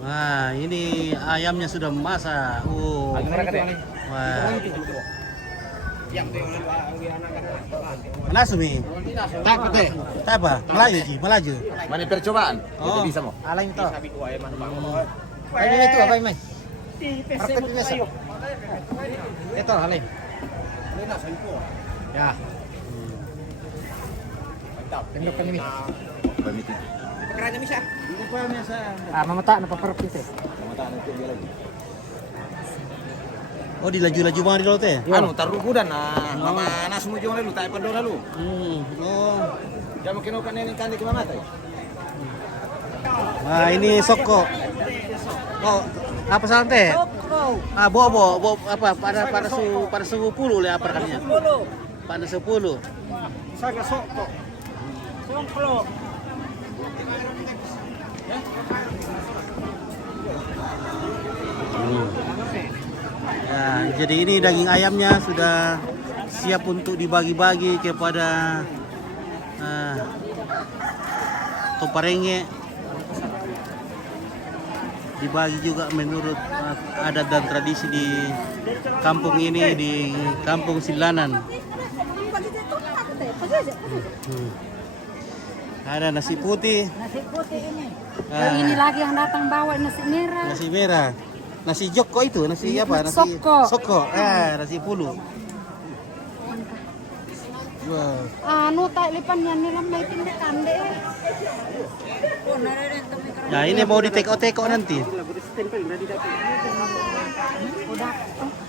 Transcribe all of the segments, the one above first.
Wah, ini ayamnya sudah masak. Wah. Nasu nih. Tak kete. Tak apa? Melaju Ji, melaju. Mana percobaan? Itu Oh. bisa mo. Alay ito. Ay, ito, abay, may. Perfect bisa. Ito, alay. Ya. Tindok ka nimi. Permiti. Mamata, napaparapit eh. Oh, dilaju-laju banget di laut ya? Anu taruh kuda nah, mama nas mo jong lalu, tayo pa do lalu. Oh. Jangan kinukan ini kan di mata. Wah, ini soko. Oh, apa santai? Ah, bobo apa pada suhu puluh le apa katanya? Pada 10. Saga soko. Soko. Ya, jadi ini daging ayamnya sudah siap untuk dibagi-bagi kepada toparenge. Dibagi juga menurut adat dan tradisi di kampung ini, di Kampung Silanan. Ada nasi putih. Nasi putih ini. Yang ini lagi yang datang bawa nasi merah. Nasi merah. Nasi joko itu, nasi apa? Nasi Soko. Soko. Nasi pulu. Wow. Anu tak lipan yang nilam may tindak kande. Nah, ini mau diteko-teko nanti.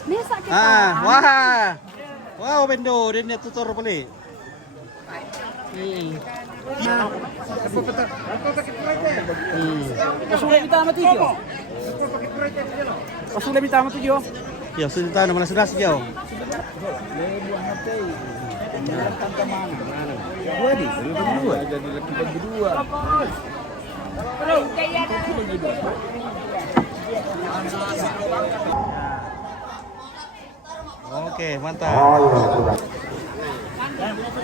Bisa kita. Wah. Wow, bendo, dia tutor balik. Sudah bitama tujuh. Ya, sudah tahu mana sudah sejauh. Oke, mantap.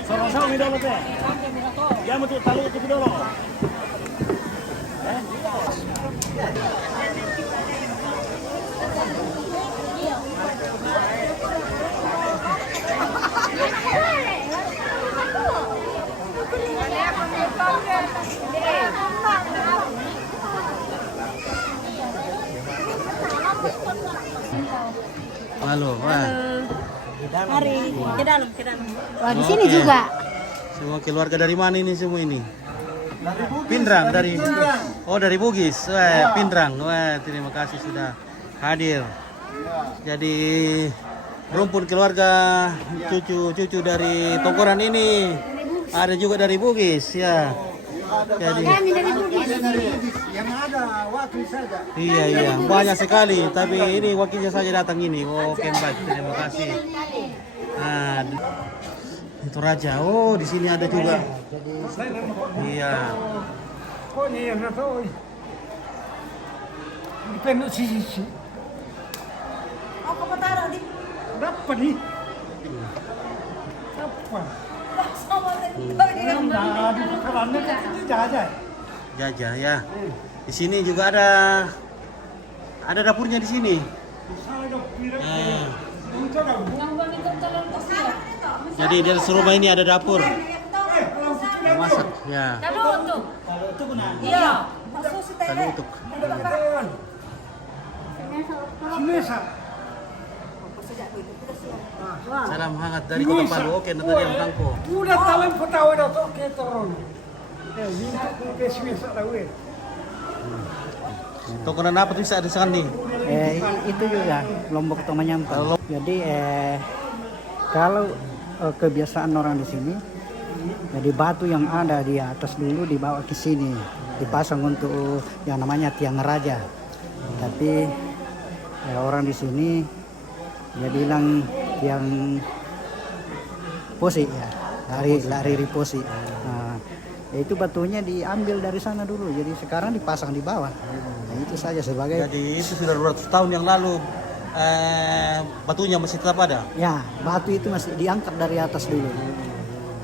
Sama-sama mi dolo teh. Ya mau talu itu dolo. Halo, wah. Mari ke dalam, ke dalam. Wah, di sini juga. Semua keluarga dari mana ini semua ini? Pindrang dari dari Bugis. Wah, Pindrang. Wah, terima kasih sudah hadir. Jadi rumpun keluarga cucu-cucu dari Tongkoran ini ada juga dari Bugis ya. Jadi Kami dari Bugis. Yang ada wakil saja. iya banyak sekali tapi ini wakilnya saja datang ini. Oke, baik, terima kasih. Nah, itu raja. Oh, di sini ada juga. Iya. Kok ni yang tahu. Dipenduk sisi. Aku mau taruh di Dapat nih. Dapat. sama Nah, di pekarannya kan ini jajah. Jajah ya. Di sini juga ada dapurnya di sini. Jadi di rumah ini ada dapur. Masak ya. Kalau untuk. Iya. Kalau untuk Simesa. salam hangat dari Kota Palu. Oke, nanti yang tangko. Udah talam petawa dah tu ke turun. Ini ke simesa dah weh. Tongkonan apa tuh bisa ada sini? Itu juga Lombok Tomanyampa. Jadi kalau kebiasaan orang di sini, jadi batu yang ada di atas dulu dibawa ke sini, dipasang untuk yang namanya tiang raja. Tapi orang di sini dia bilang tiang posi ya, lari posi. Nah, itu batunya diambil dari sana dulu, jadi sekarang dipasang di bawah. Nah, itu saja sebagai. Jadi itu sudah 200 tahun yang lalu batunya masih tetap ada. Ya, batu itu masih diangkat dari atas dulu.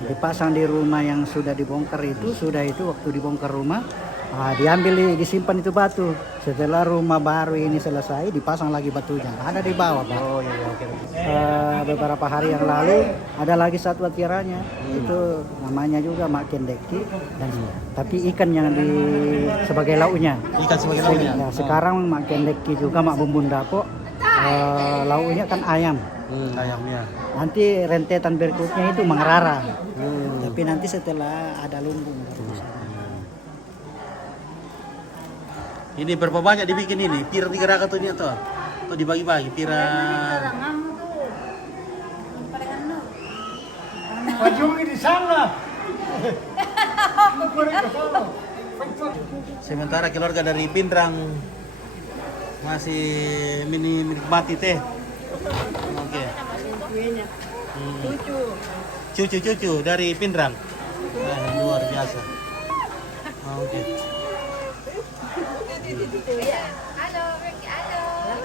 Dipasang di rumah yang sudah dibongkar itu, waktu dibongkar rumah Diambil disimpan itu batu. Setelah rumah baru ini selesai, dipasang lagi batunya. Ada di bawah, Pak. Oh iya, iya, oke. Beberapa hari yang lalu ada lagi satwa tiaranya. Itu namanya juga mak kendeki dan tapi ikan yang sebagai lauknya. Ikan sebagai lauknya. Ya, sekarang mak kendeki juga mak bumbun dapo. Lauknya kan ayam. Ayamnya. Nanti rentetan berikutnya itu mangrara. Tapi nanti setelah ada lumbung. Ini berapa banyak dibikin ini? Pira 3 raka tuh ini atau dibagi-bagi pira. Bajungi di sana. Sementara keluarga dari Pindrang masih menikmati teh. Oke. Cucu dari Pindrang. Luar biasa. Oke.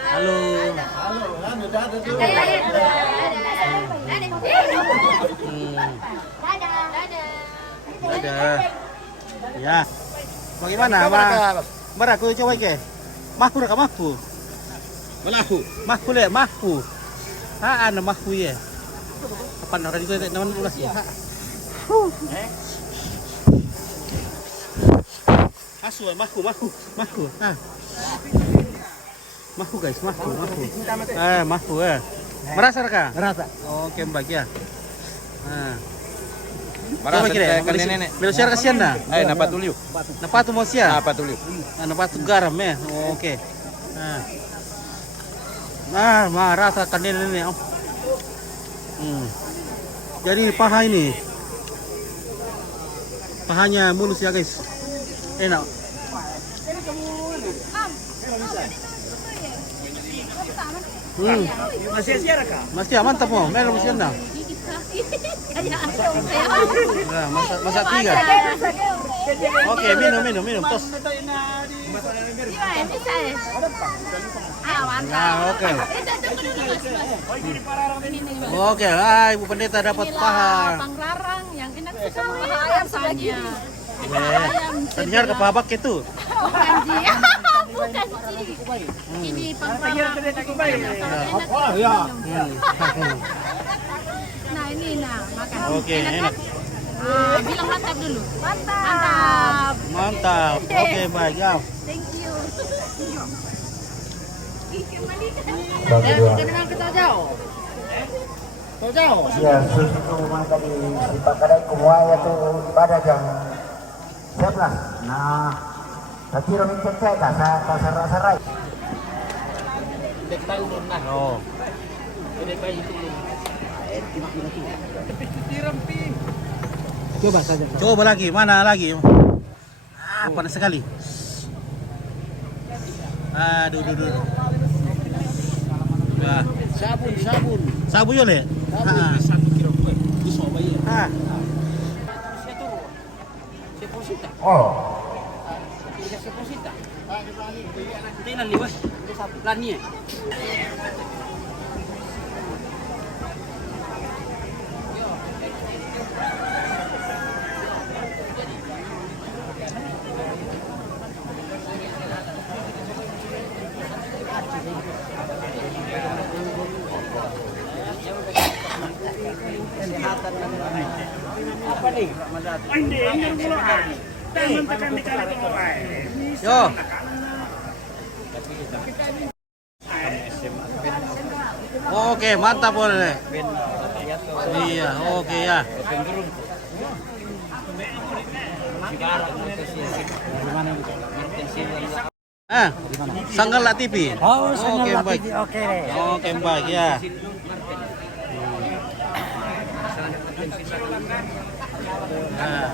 Halo. Dadah. Ya. Bagaimana, Mas? Bara aku coba ke. Mahku ka mahku. Melahu. Mahku le, mahku. Ano mahku ya. Kapan orang itu naman ulas ya. Asu, mahku. Ah. Mahku guys, mahku. Mahku ya. Merasa ka? Rasa. Oke, mbak ya. Nah. Marah Coba kira, nenek. Belo share kasihan na. Ay, napatuliw. Napatu mo siya. Napatuliw. Napatu garam ya. Oke. Nah, marasa kanina ini. Jadi paha ini. Pahanya mulus ya guys. Enak. Masih mantap mo. Meron mo siya na. Nah, masak 3. Oke, minum. Tos. Nah, oke. Oke, Ibu Pendeta dapat paha. Panglarang yang enak sama ayam soalnya. Terdengar ke babak itu. Bukan Ji. Ini panglarang. Nah ini makan. Oke, enak. Bilang mantap dulu. Mantap. Mantap. Oke, baik ya. Thank you. Ya, susu maka dipakai kumua itu ibadah jam 11. Nah, tapi orang cek kasar-kasar. Oh. Coba saja. Coba lagi, mana lagi? Panas sekali. Aduh. Nah. Sabun. Sabu yo le. Oh. Yo. Oke, mantap boleh. Iya, oke ya. Sanggala TV. Oh, Oke, baik. Oke. Oke, baik ya. Nah.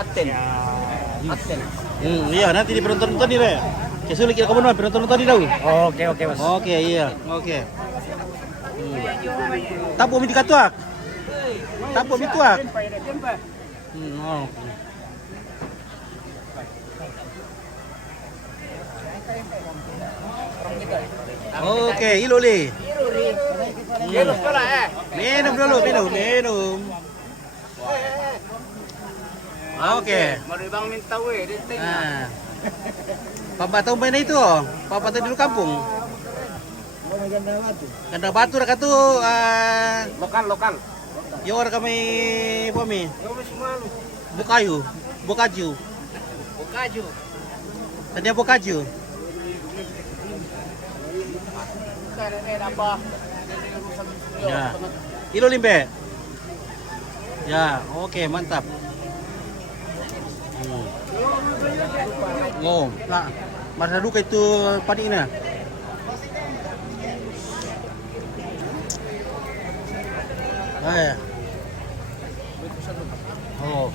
Aten. Iya, nanti di penonton nih deh. Kesulik kita kamu penonton di daun. Oke, Mas. Oke, iya, oke. Tapo mi dikatuak. Tapo mi tuak. Oh. Oke, iloli. Minum dulu, minum. Oke. Nah. Papa tahu main itu, Papa tahu dulu kampung. Ganda batu rak tu Lokal. yor kami pami. Bukaju. Tadi bukaju. Ya. Ilo limbe. Ya, oke, mantap. Oh, lah. Masa duka itu padina. Oh,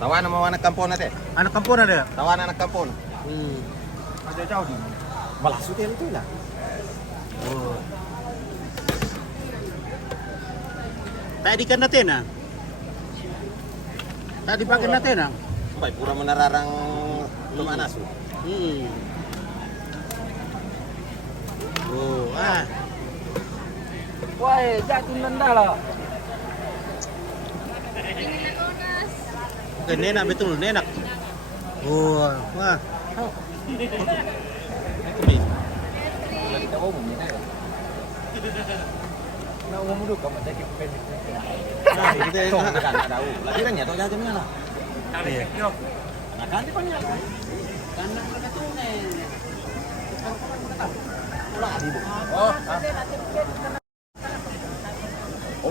Tawan sama anak kampung nanti. anak kampung ada. Tawan anak kampung. Ada jauh di. Malah sudah itu lah. Oh. Tak di kana tena. Tak dipakai na tena. Sampai pura menararang rumah nasu. Oh, Wah, jatuh nandala. Oke, nenak betul, nenak. Oh, wah. Kami. Nah, umum dulu kamu jadi pendek. Nah, kita Kan ada lagi kan ya, toh jajamnya lah. Iya. Nah, kan dipanggil.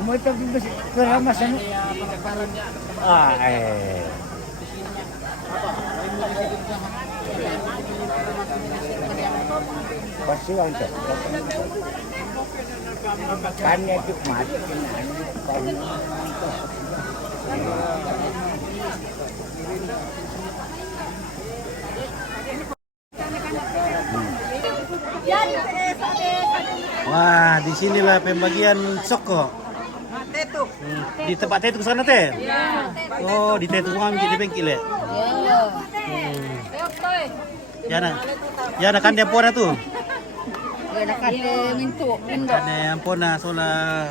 Mau itu keramas anu. Pasti wanita. Kannya itu mati Wah, di sinilah pembagian soko. Di tempat tetu sana teh. Oh, di tetu ngambil di bengkel ya. Ya nak kan dia pona tu. Kan yang pona sola.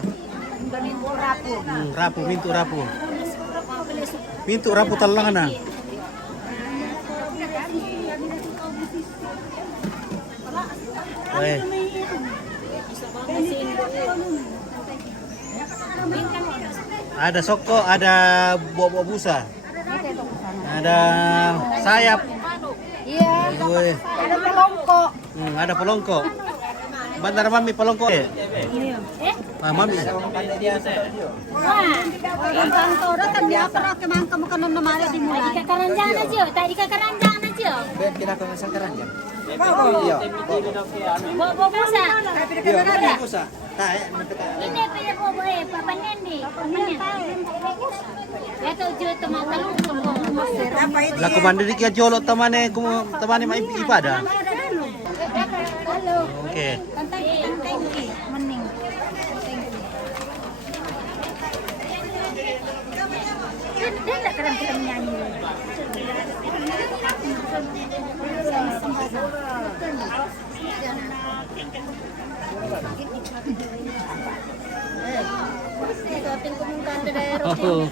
Rapu rapu. Pintu rapu talangan na. Weh. Ada soko, ada buah-buah busa. Ada sayap. Iya, Weh. ada pelongko. Ada pelongko. Bandar mami pelongko. Eh? Mami. Wah, ang kantora kan dia para kemang kamu kan namanya dimulai. Di karanjang aja, tadi ke karanjang aja. Kita ke Sangkaran ya. Iya. Bobo busa. Pusat. Ini punya bobo Papa Nendi. Ito juto matalong. Lah kumandiri kia jolok tamane mai ibadah. Halo. Oke. Tantang mening. Dia enggak keren kita menyanyi. Oh.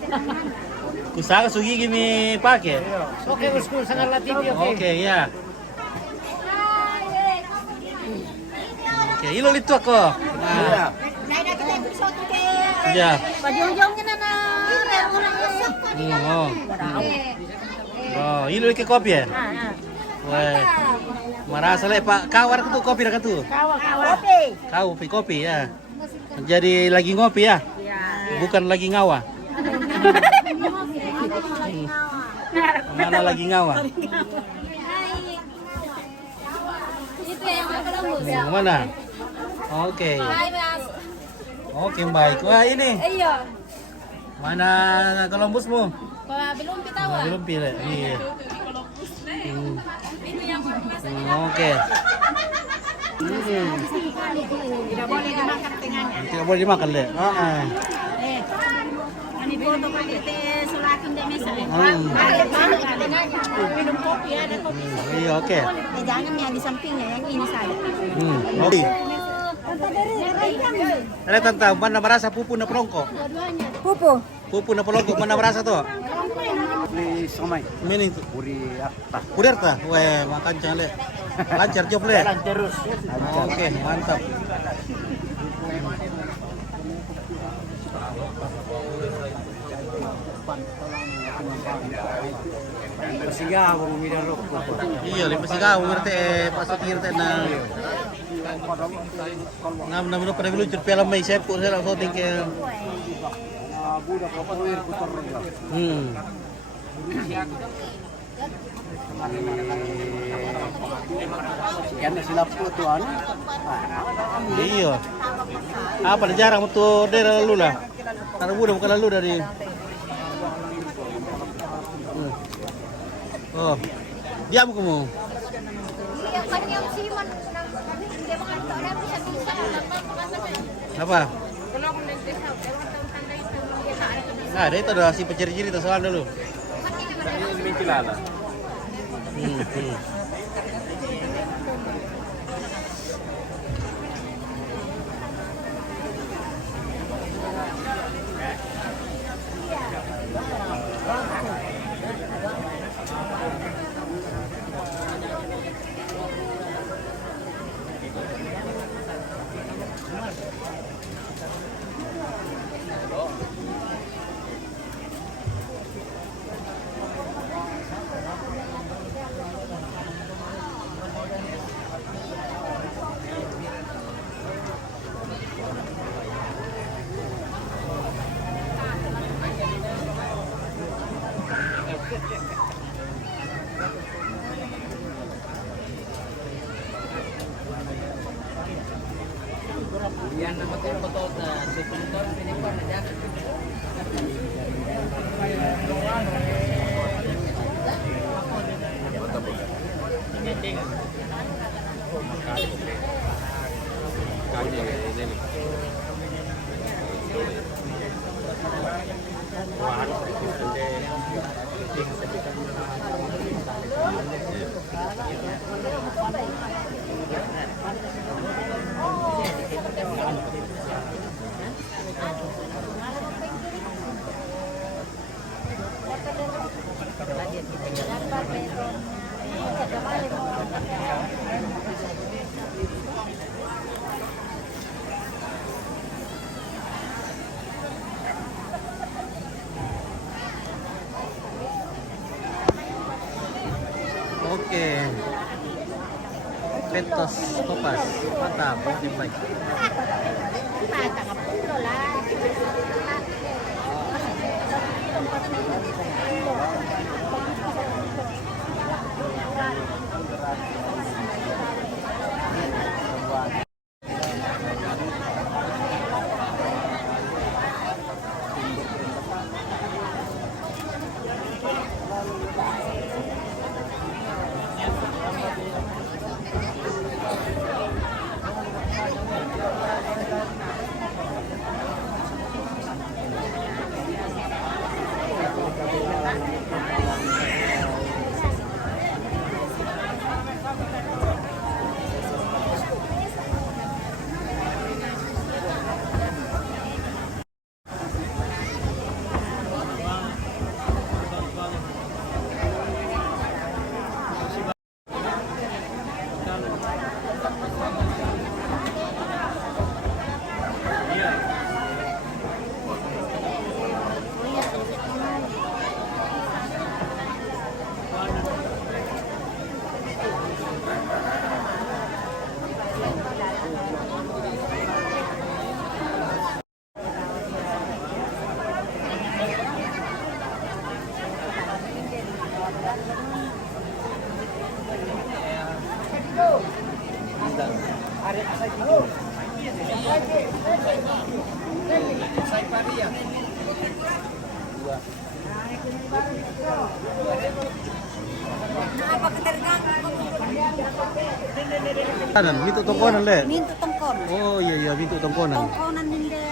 Kusaka sugi gimi pake. Oke, school sangat latih dia. Oke, ya. Oke, ilo itu aku. Nah, ya. Pajong-jongnya na orang masak. Oh. Oh, ilo ke kopi ya? Wah. Marasa le Pak kawar tu kopi dah tu. Kopi. Kopi ya. Jadi lagi ngopi ya? Bukan lagi ngawa. Mana lagi ngawa? Itu yang Columbus. Mana? Oke. Hai, Mas. Oke, baik. Wah, ini. Iya. Mana Columbusmu? Belum kita tahu. Belum pilih. Iya. Oke. Tidak boleh dimakan tengahnya. Tidak boleh dimakan deh. Ini foto pakai teh sulakin deh misalnya. Minum kopi ada kopi. Iya, oke. Jangan yang di sampingnya, yang ini saja. Oke. Ada tentang mana merasa pupu na pelongko? Pupu. Pupu na pelongko mana merasa tuh? Di somai. Mini tuh. Puri apa? Kurir tah? Weh, makan le. Lancar job le. Jalan terus. Oke, mantap. Siga baru midar rok. Iya, lipas sih kau ngerti pasut ngerti na. Nam pada lucu film mai sepu saya langsung tinggal. Budak kapoir putar. Yan na sila po to ano? Iya. Apa dah jarang betul dari lalu lah. Karena budak bukan lalu dari. Oh, diam kamu. Apa? Nah, ada itu ada si pencari-ciri itu soal dulu. Oke. Petos topas. Mantap, baik. Kanan, mintu tongkonan le. Mintu tongkon. Oh iya mintu tongkonan. Tongkonan ninde.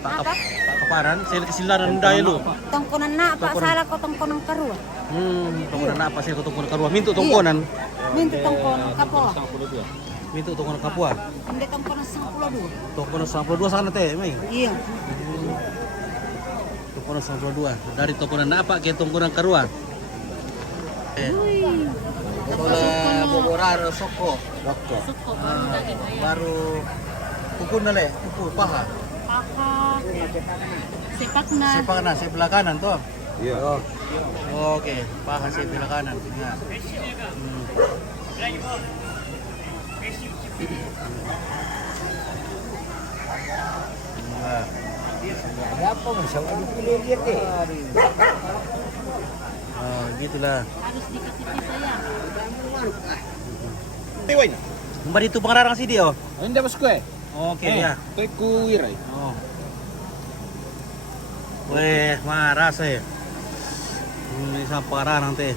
Pak Keparan, saya kesilaran daya lu. Tongkonan na apa salah ko tongkonan karua. Tongkonan apa saya tongkonan karua. Mintu tongkonan. Mintu tongkon kapo. Mintu toko na kapwa. Hindi kang panasang 92. Toko na 92 sana teh, may. Iya. Toko na 92. Dari toko na napa kay toko na karua. Bola boborar soko. Baru pukul na le, pukul paha. Paha. Sepak na. Sepak na sebelah kanan tuh. Iya. Oke, paha sebelah kanan. Ya. Ada apa Mas? Dipilih dia deh. Oh, gitulah. Harus dikasih pisah ya. Tiwin. Mbak itu pengarang sih dia. Hindi ba square? Oke ya. Kay kuwiray. Oh. Weh, marasa ya. Isang pengarang teh,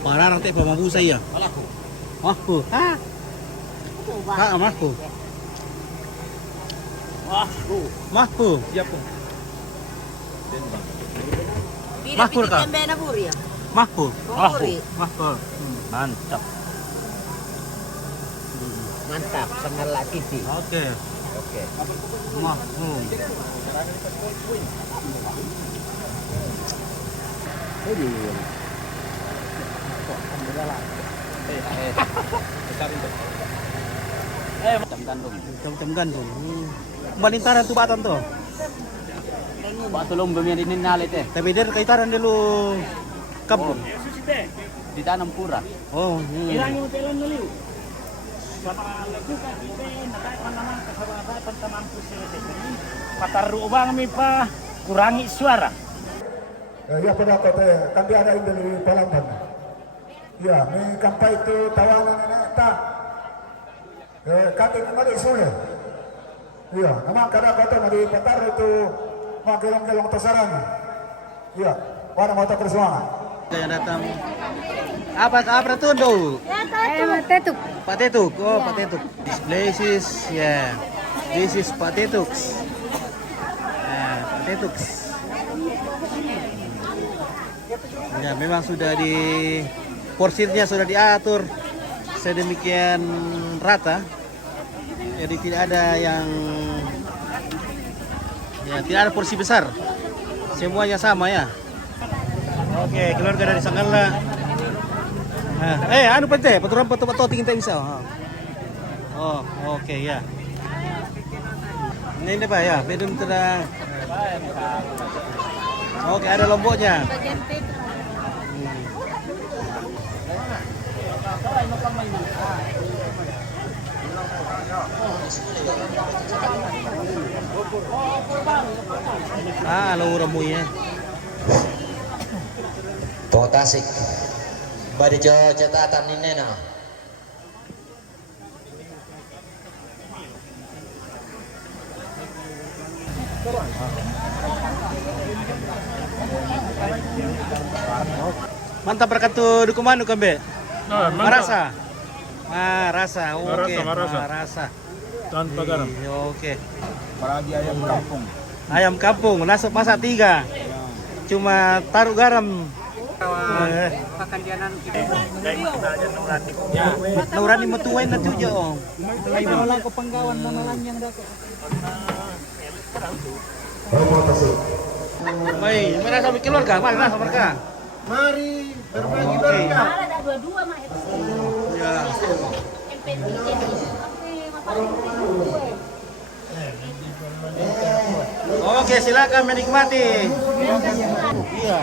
pengarang teh pemabusay ya. Alaku. Mahku. Tuh, Bang. Mahku. Wahku. Mahku. Siap po. Mahku ka? na buri ya. Mahku. Buri. Mahku. Mantap. Mantap, sangat TV. Oke. Oke. Mahku. Macam gandum. Balintaran tuh batan tuh. Batulong bumirin nalit eh. Tapi dia kaitaran dulu kabun. Di tanam pura. Oh. Ilangin mo telan na liw. Sa mga laguka, kita natapan naman kasababan tamangko sila sa ini. Pataru ba kami pa kurangi suara. Ya pada kota kan dia ada di Palembang. Ya, mi kampai itu tawanan ini tak. Kami kembali sudah. Iya, memang kadang kota di Patar itu mau gelong-gelong tersarang. Iya, warna mata bersuara. Yang datang. Apa tuh do? Tetuk. Patetuk. Oh, patetuk. This place is This is patetuk. Patetuk. Ya, memang sudah porsinya sudah diatur sedemikian rata. Jadi tidak ada yang tidak ada porsi besar. Semuanya sama ya. Oke, keluarga dari Sanggala. Anu pente, paturan pato tingin tayo bisa. Oh, oke ya. Ini Pak ya, bedun sudah. Oke, ada lomboknya. Alam ramunya. Toko Tasik. Badi catatan ini nah. Mantap berkatu dukumanu kambe. Marasa. Rasa. Oke. Rasa. Tanpa garam. Oke. Apalagi ayam kampung. Ayam kampung, masak 3. Cuma taruh garam. Naurani matuwain na tujo. Wala ko panggawan mo nalang yang dako. Baik, mana sampai keluarga? Mana sama mereka? Mari berbagi Oke. berkah. Ada dua-dua mah. Ya. Oke, silakan menikmati. Iya.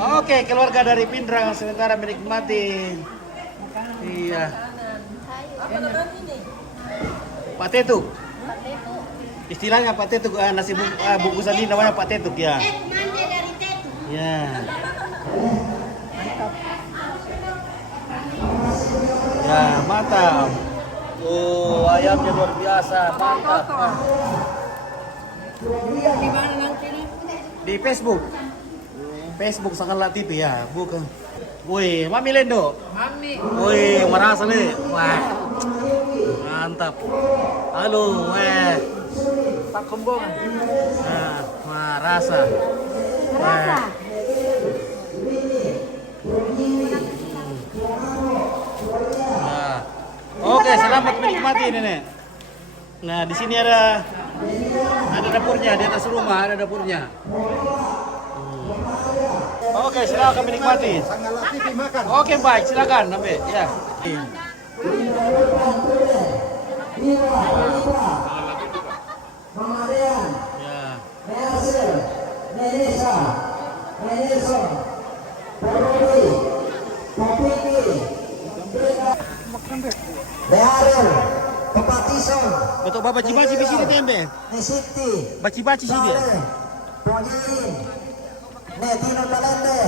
Oke, keluarga dari Pindrang sementara menikmati. Iya. Patetuk. Istilahnya patetuk, nasi bungkusan ini namanya patetuk ya. Ya. Ya, mantap. Oh, ayamnya luar biasa, mantap. Di Facebook. Facebook Sanggala TV ya, bukan. Woi, Mami Lendo. Mami. Woi, merasa nih. Wah. Mantap. Halo, Pak Kombong. Nah, wah, rasa. Wah. Nah. Oke, selamat menikmati nenek. Nah, di sini ada dapurnya di atas rumah, ada dapurnya. Oke, silakan menikmati. Oke, baik, silakan, Nabe. Ya. Beharel, Kepatison, Betul Bapak baci-baci di sini tembe. Nesiti, Baci-baci sini. Pojin, Netino Talende,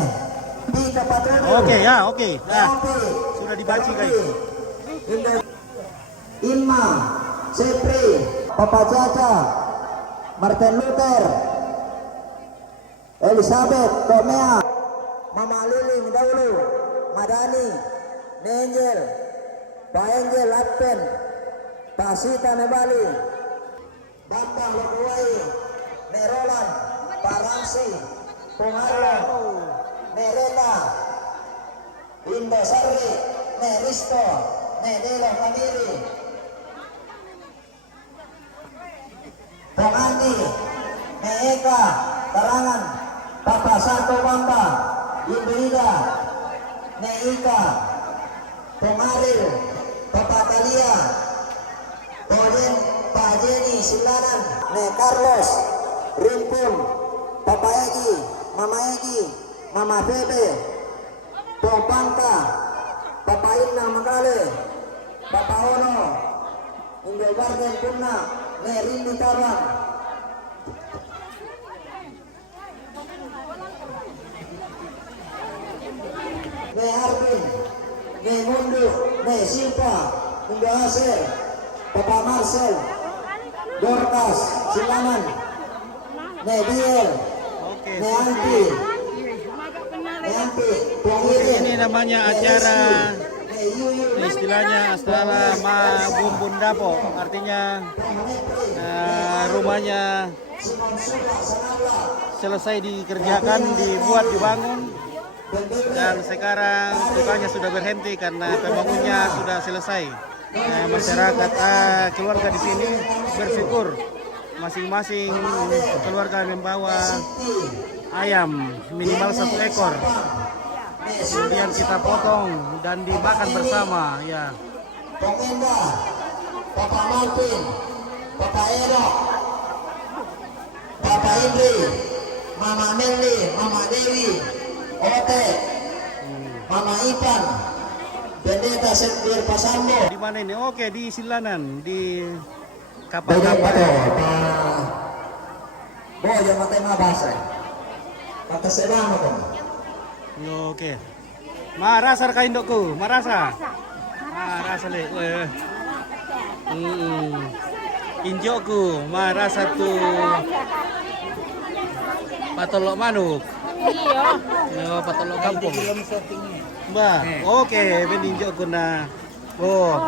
Pika Patruno, Oke, ya, oke. Nah, sudah dibaci, guys. Imma, Sepri, Papa Caca, Martin Luther, Elizabeth, Tomea, Mama Liling Daulu, Madani, Nenjel, Pak Angel Lapen, Pak Sita Nebali, Bambang Lokuwai, Nerolan, Pak Ramsi, Pungalo, Nerena, Indosari, Neristo, Nedelo Kamiri, Pak Andi, Eka, Karangan, Papa Sato Bamba, Ibu Ida, Neika, Pemaril, Papa Talia, Tojen, Pak Jenny, Silanan, Ne Carlos, Rimpun, Papa Egi, Mama Bebe, Popangka, Papa Inna Makale, Papa Ono, Indo Garden Puna, Ne Rindi Tabang, Ne Arvin, Ne Mundu, Ne Silva, Indo Asir, Papa Marcel, Dorcas, Silaman, Ne Biel, Oke. Ne Anti, Ini namanya acara istilahnya Astana Ma Bumbun Dapo, artinya rumahnya selesai dikerjakan, dibuat, dibangun, dan sekarang tukangnya sudah berhenti karena pembangunnya sudah selesai. Masyarakat keluarga di sini bersyukur masing-masing keluarga membawa ayam minimal 1 ekor. Kemudian kita potong dan dimakan bersama, ya. Pemenda, Papa Martin, Papa Ero, Papa Indri, Mama Meli, Mama Dewi, Ote, Mama Ipan, Pendeta Sekbir Pasambo. Di mana ini? Oke, di Silanan, di kapal-kapal. Boya matema bahasa. Kata sedang apa? Oke. Marasa ka indokku, marasa. Marasa le. Injokku, marasa tu patolok manuk. Iya. Patolok kampung. Mbak, oke, ben injokku na. Oh,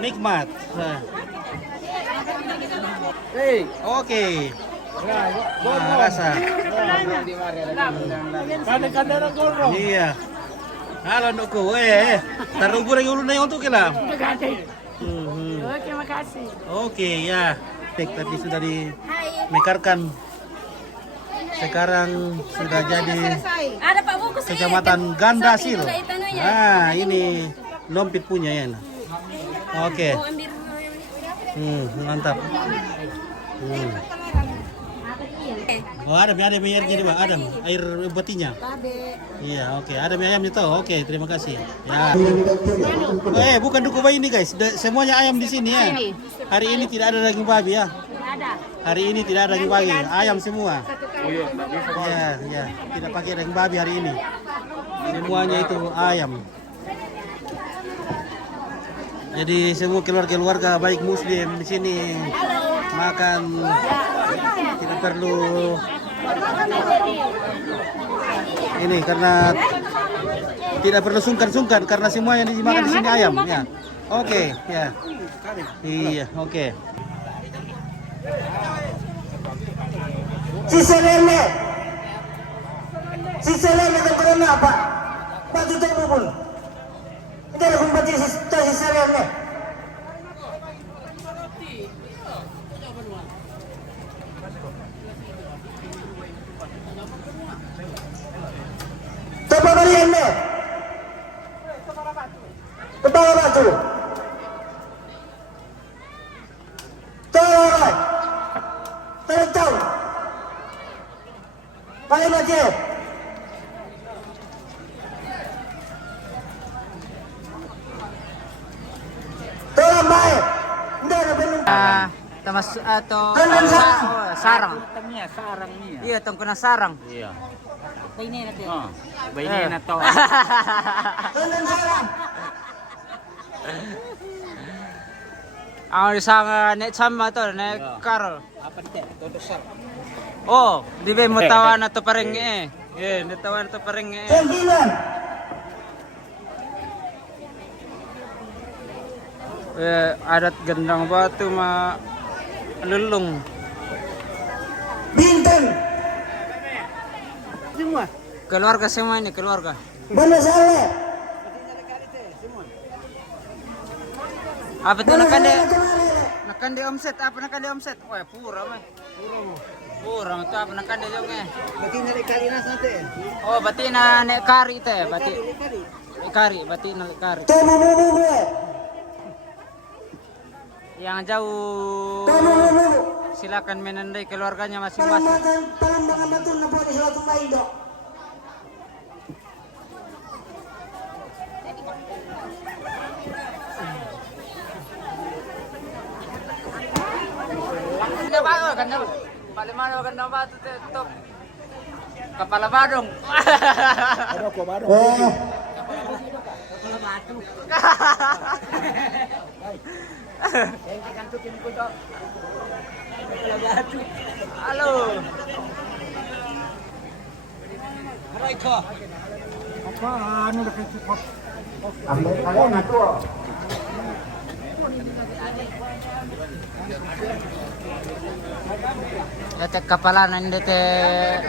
nikmat. Oke. Rasa. Kadang-kadang gorong. Iya. Halo ndukku, tarugur yang ulun na yung untuk kila. Terima kasih. Oke, ya. Tadi sudah dimekarkan. Sekarang sudah jadi Ada Pak Bungkus. Kecamatan Gandasil. Nah, ini Lompit punya ya. Oke. Mantap. Oh, ada airnya di bawah, ada air batinya. Iya, oke. Ada ayamnya tuh. Oke, terima kasih. Ya. Bukan duku bayi ini guys. Semuanya ayam di sini ya. Hari ini tidak ada daging babi ya. Hari ini tidak ada daging babi, ayam semua. Ya. Tidak pakai daging babi hari ini. Semuanya itu ayam. Jadi semua keluarga baik Muslim di sini makan, tidak perlu ini karena tidak perlu sungkan-sungkan karena semua yang dimakan di sini ayam ya. Oke, ya. Iya, oke. Ciselele, Si Selen itu karena apa? Batu tubuh pun. Itu ada kumpul si Selen nih. Coba balikin nih. Kebawa batu. Tolong. Terentau. Paling aja. Tolong baik. Enggak ada belum. Termasuk atau Kanan sarang. sarang. Tengnya sarang ni. Iya, tong kena sarang. Iya. Ini nanti. Oh. Baini na to. Kanan sarang. Ang isang nek sama to, nek Carl. Apa ni? Todo sar. Oh, di ba mo tawa na to pareng eh. Yeah, natawa na to pareng eh. 9. Adat gendang batu ma lelung. Bintang. Keluarga semua ini, keluarga. Mana salah? Apa tuh nakande omset? Apa nakande omset? Wah, pura mah. Pura itu apa nakande jong eh. Betina kali nas nanti. Oh, batina nek kari teh, bati. Kari, batina kari. Temu bubu. Yang jauh Temu bubu. silakan menandai keluarganya masing-masing. Palambangan betul na po ni sila tumayin do. Ganda ba? Ganda ba? Palimano ganda ba ito? Kepala badong. Halo. Kalian aku. Dete kapalanan dete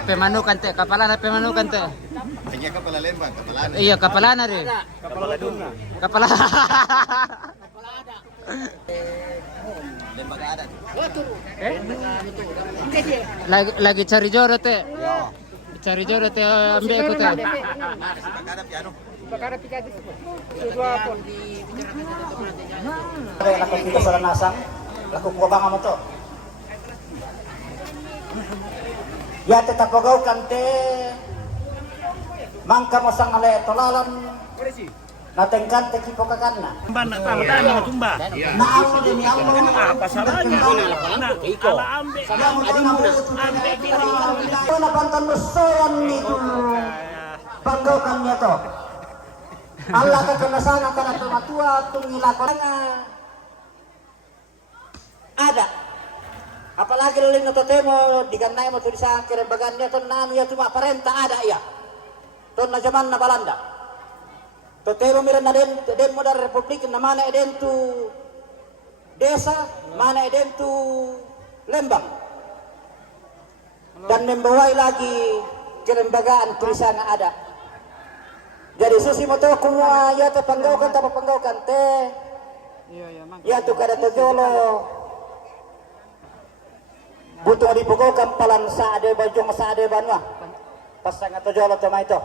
pemanukan te, kapalanan pemanukan te. Kaya kapala lembang, kapala na. Iya, kapalanan rin. Kapala. Lembang ada. Lagi cari jodoh te. Cari jodoh te ambil aku te. Ada piano. Kaya laku kita sa lanasang, laku kuwabang mo to. Ya tetap pagaw kante mangka mo sang ale tolalan natengkan te kipo kakanna. Tumba na pa, madami na tumba. Naaw din yaw mo. Pasalanya na iko. Ala ambe. Ambe Ito na pantan musuyan ni pagaw kanya to. Allah ka kanasana ka na tumatua tungilakon na ada. Apalagi lalim na totemo diganay mo tulisan kirebagan niya to nami ya tuma parenta ada ya. To na zaman na Balanda. Totemo miran na den mo dar republik na mana eden tu desa, mana eden tu Lembang. Dan membawai lagi kirebagaan tulisan na ada. Jadi susi mo to kumua ya te panggaukan tapa panggaukan te. Ya tu kada tojolo. Butuh dipugokan palan saade bajong saade banwa. Pasang atau jolo tema itu.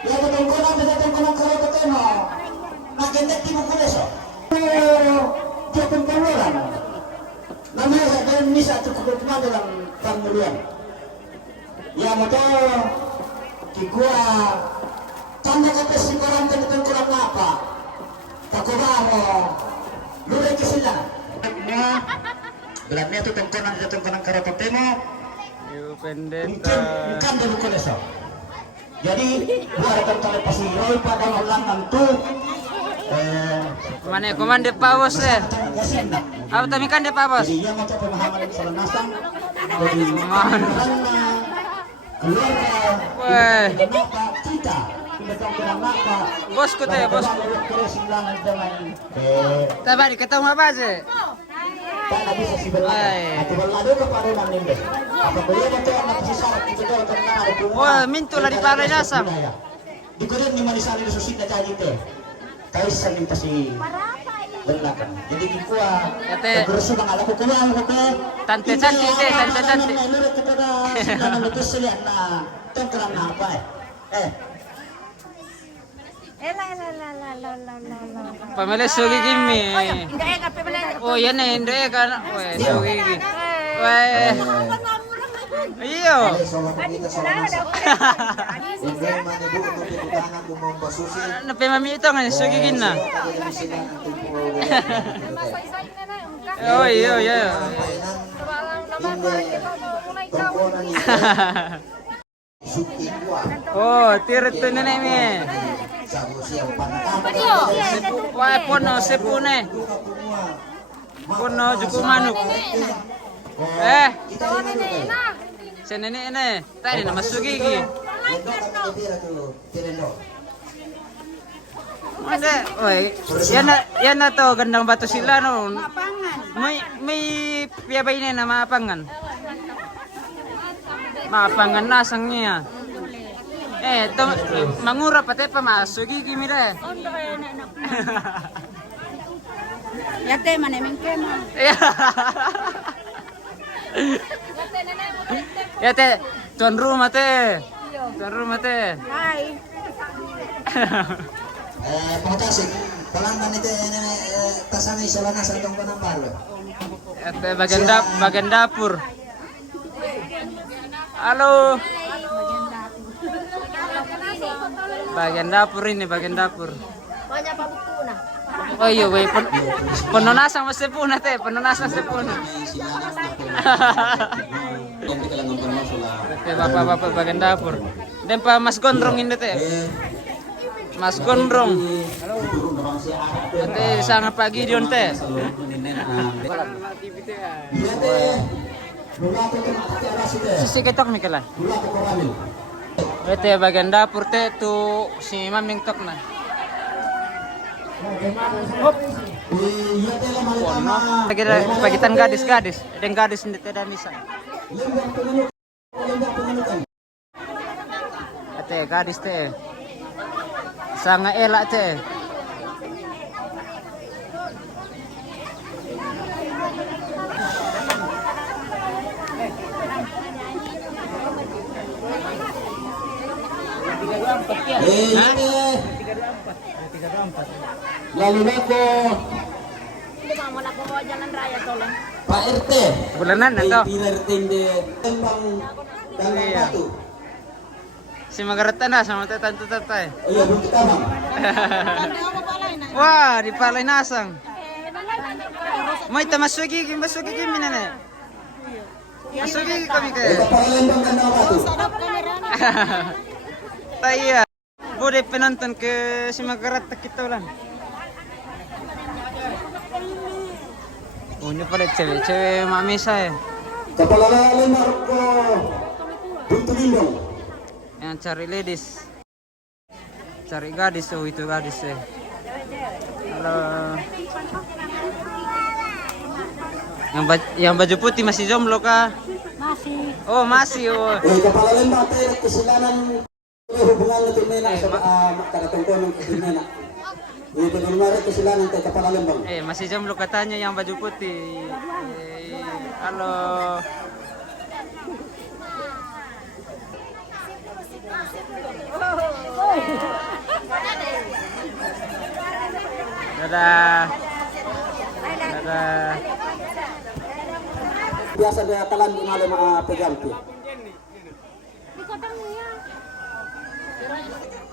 Ya tengkonan kalau ketemu. Makin tadi buku leso. Dia tengkonan. Namanya saya bisa cukup dalam pangmulian. Ya motor kikua tanda kata singkaran tengkonan apa? Takubamo. Lulai kisila. Belamnya itu tengkonan karapatemo. Yo pendeta. Bukan dari koleso. Jadi buat tertarik pasti roy pada ulangan tuh. Mana komande pavos eh. Apa tami kan de pavos? Jadi yang macam pemahaman yang salah nasang. Jadi keluarga. Weh. Kenapa kita? Bosku teh, bosku. Tabari ketemu apa sih? Tak bisa si belah. Ati balado ka pare nang ninde. Apabila nanti anak sisar itu tuh karena ada bunga. Wah, mintu lah di palay nasang. Di kodan ni manisali na susit na jadi teh. Kaisan yung pasi belakan. Jadi di kuah. Ate. Bersu bang ala ko kuah ko. Tante cantik deh, tante cantik. Menurut kepada sila na lutus sila na tongkrang na apa Pamela sugi gimi. Oh, yan eh, hindi kan. Weh, sugi gimi. Weh. Iyo. Napi mami ito nga sugi gina. Oh, iyo, iyo. Oh, tirit to na namin. Wah, puno, sepune. Puno, juku manuk. Si nenek ini. Tadi nama sugigi. Ada, woi, yan na to gandang batu sila no. May piyabay na nama apangan. Mapangan nasangnya. To mangura pati pa masugi gimi deh. Yate maneming kema. Ya teh, tuan rumah teh. Tuan rumah teh. Hai. Pangkasih. Pelanggan itu tasami selana santong penampal. Ya teh bagian dapur. Halo. Bagian dapur ini, bagian dapur. Banyak apa bukuna? Oh iya, weh, penonasang masih punah teh, penonasang masih punah. Teh bapak-bapak bagian dapur. Dan Pak Mas Gondrong ini teh. Mas Gondrong. Teh sangat pagi Gideon teh. Sisi ketok nih kalah. Teh bagian dapur teh tuh si Maming tok nah. Pagitan gadis-gadis, dan gadis ini tidak bisa. Teh gadis teh, sangat elak teh. Lalu nako Pak RT Bulanan atau? RT di Tembang Dalam Batu. Si Magarata na sama teh tante tante. Iya, Bukit Abang. Wah, di palay nasang. May masugi gimi nene. Masugi kami kayak. Palembang Dalam Batu. Taya. Boleh penonton ke si Magarata kita ulang. Oh, ini pada cewek mami saya. Kepala lemar ko Buntu Lindong. Yang cari ladies. Cari gadis, oh itu gadis ya. Halo. Yang baju putih masih jomblo kah? Masih. Oh, masih. Oh. Kepala lemar teh kesilanan hubungan dengan Nena sama kakak ng Nena. Itu kemarin kesilanan teh kepala lembang. Masih jomblo katanya yang baju putih. Halo. Dadah. Dadah. Biasa dia kalan di malam pegang tu.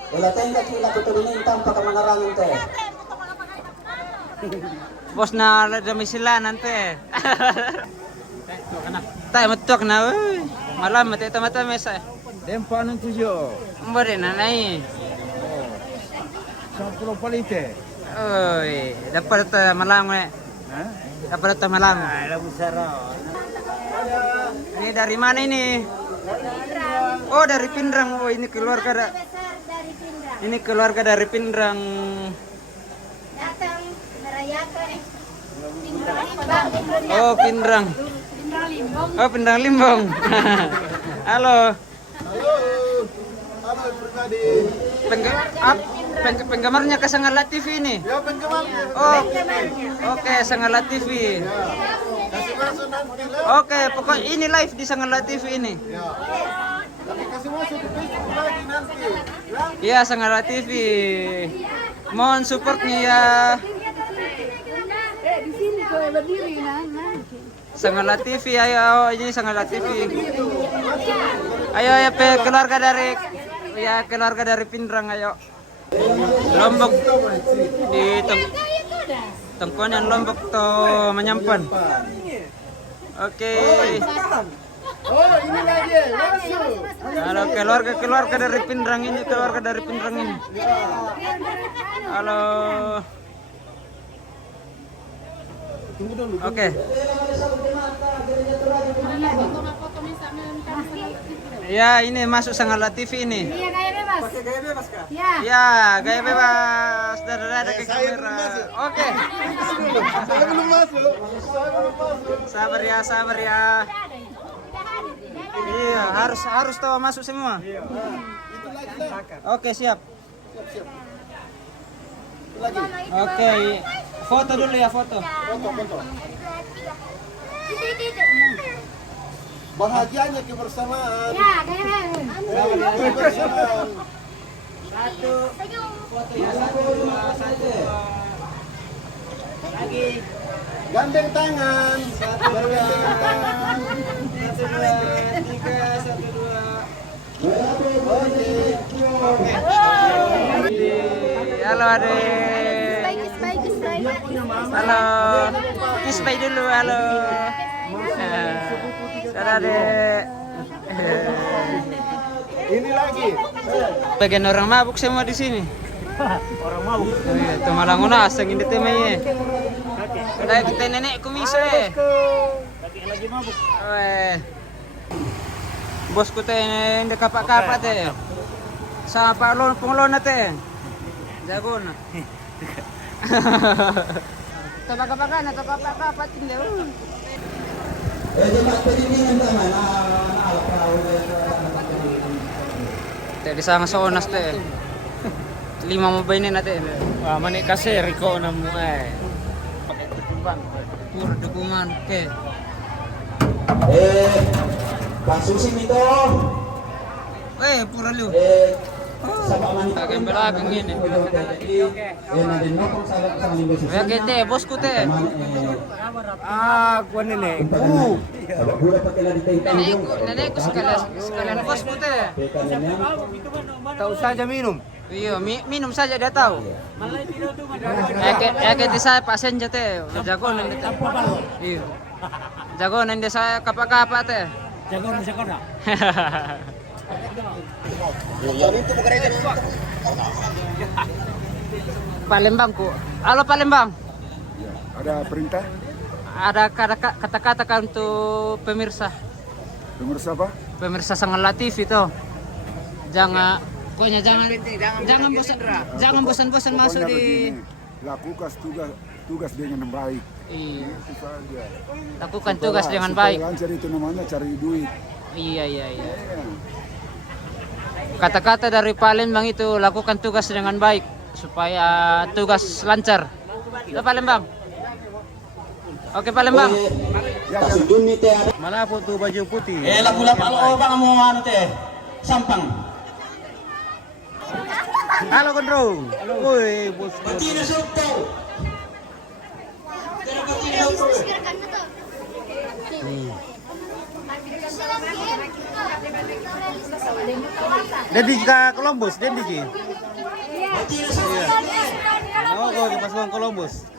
Wala tayong kakila ko tuloy tanpa ka manarangan teh. Bos na dami sila nante. Tayo matok na. Malam mati mata mesa. Tempo anong tuyo? Mbore na nai. 10 palite. Oi, dapat malam eh. Dapat malam. Alam sarao. Ini dari mana ini? Oh, dari Pindrang. Oh, ini keluarga ini keluarga dari Pindrang. Datang merayakan Oh, Pindrang. Oh, Pindrang Limbong. Halo. Penggemarnya ke Sangala TV ini? Ya penggemarnya. Oh, oke, Sangala TV. Kasih masuk nanti lah. Oke, pokok ini live di Sangala TV ini. Ya. Tapi kasih masuk di Facebook lagi nanti. Ya. Iya, Sangala TV. Mohon supportnya ya. Di sini kau berdiri Sangala TV, ayo ini Sangala TV. Ayo ya keluarga dari Pindrang, ayo. Lombok di tengkonan Lombok to menyampan. Oke. Oh ini lagi langsung. Halo keluarga dari Pindrang ini, Halo. Oke. Ya, ini masuk Sangala TV ini. Iya, gaya bebas. Pakai gaya bebas kah? Ya. Ya, gaya bebas. Ada ke kamera. Oke. Saya belum masuk. Sabar ya. Iya, harus tahu masuk semua. Oke, siap. Oke. Foto dulu ya, foto. Bahagianya kebersamaan. Ya, gaya bebas. Kebersamaan. Satu. Foto ya, 1, 2, 1, 2. Lagi. Gandeng tangan. Bergandeng tangan. 1, 2, 3, 1, 2. Halo adek. Halo. Kiss bye dulu, halo. Halo adek. Ini lagi. Bagian orang mabuk semua di sini. Orang mau. Oh iya, tuh malah nguna asing ini temanya. Kayak kita nenek kumis Lagi mabuk. Bosku teh yang dek kapak-kapak teh. Sama Pak Lon pengelon teh. Jago na. Kapak-kapakan atau kapak-kapak tinggal. Teh disang sonas teh. 5 mobainin natin. Wah, manik kasih Riko namu Pura dukungan. Oke. Pak Susi Mito. Pura lu. Sama mani. Kayak belakang ini. Nanti nopong sama linggo susi. Ya gitu, bosku teh. gua nenek. Gula pakai lari tentang. Nenekku sekalian bosku teh. Tahu saja minum. Iya, minum saja dia tahu. Kayak saya Pak Senja teh, jago nanti teh. Iya. Jago nanti saya kapak-kapak teh. Jago na. Palembang ku. Halo Palembang. Ada perintah? Ada kata-kata untuk pemirsa. Pemirsa apa? Pemirsa Sangala TV itu. Pokoknya jangan bosan-bosan masuk Pokoknya di begini, lakukan tugas dengan baik. Iya. Itu saja. Lakukan tugas dengan baik. Lancar itu namanya cari duit. Iya. Kata-kata dari Palembang itu lakukan tugas dengan baik supaya tugas lancar. Ya Palembang. Oke Palembang. Mana foto baju putih? Lagu-lagu bang mau anu teh. Sampang. Halo Gondrong. Woi, bos. Betina sopo. Dendi ke Columbus, Dendi ki. Oh, kok ke pasukan Columbus.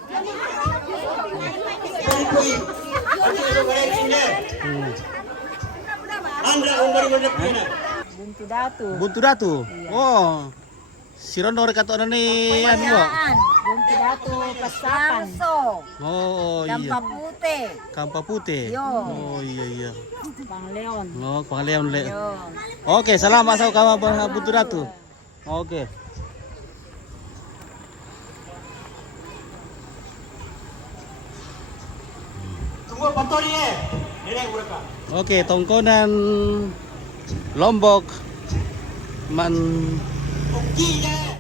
Buntu Datu. Oh. Si Rondo rek kato ni anu kok. Buntu Datu Pasapan. Oh iya. Putih. Kampa Putih. Oh iya. Bang Leon. Oh, Pangaleon le. Oke, salamat sa kawa Buntu Datu. Oke. Tunggu motor Oke, tongkonan Lombok man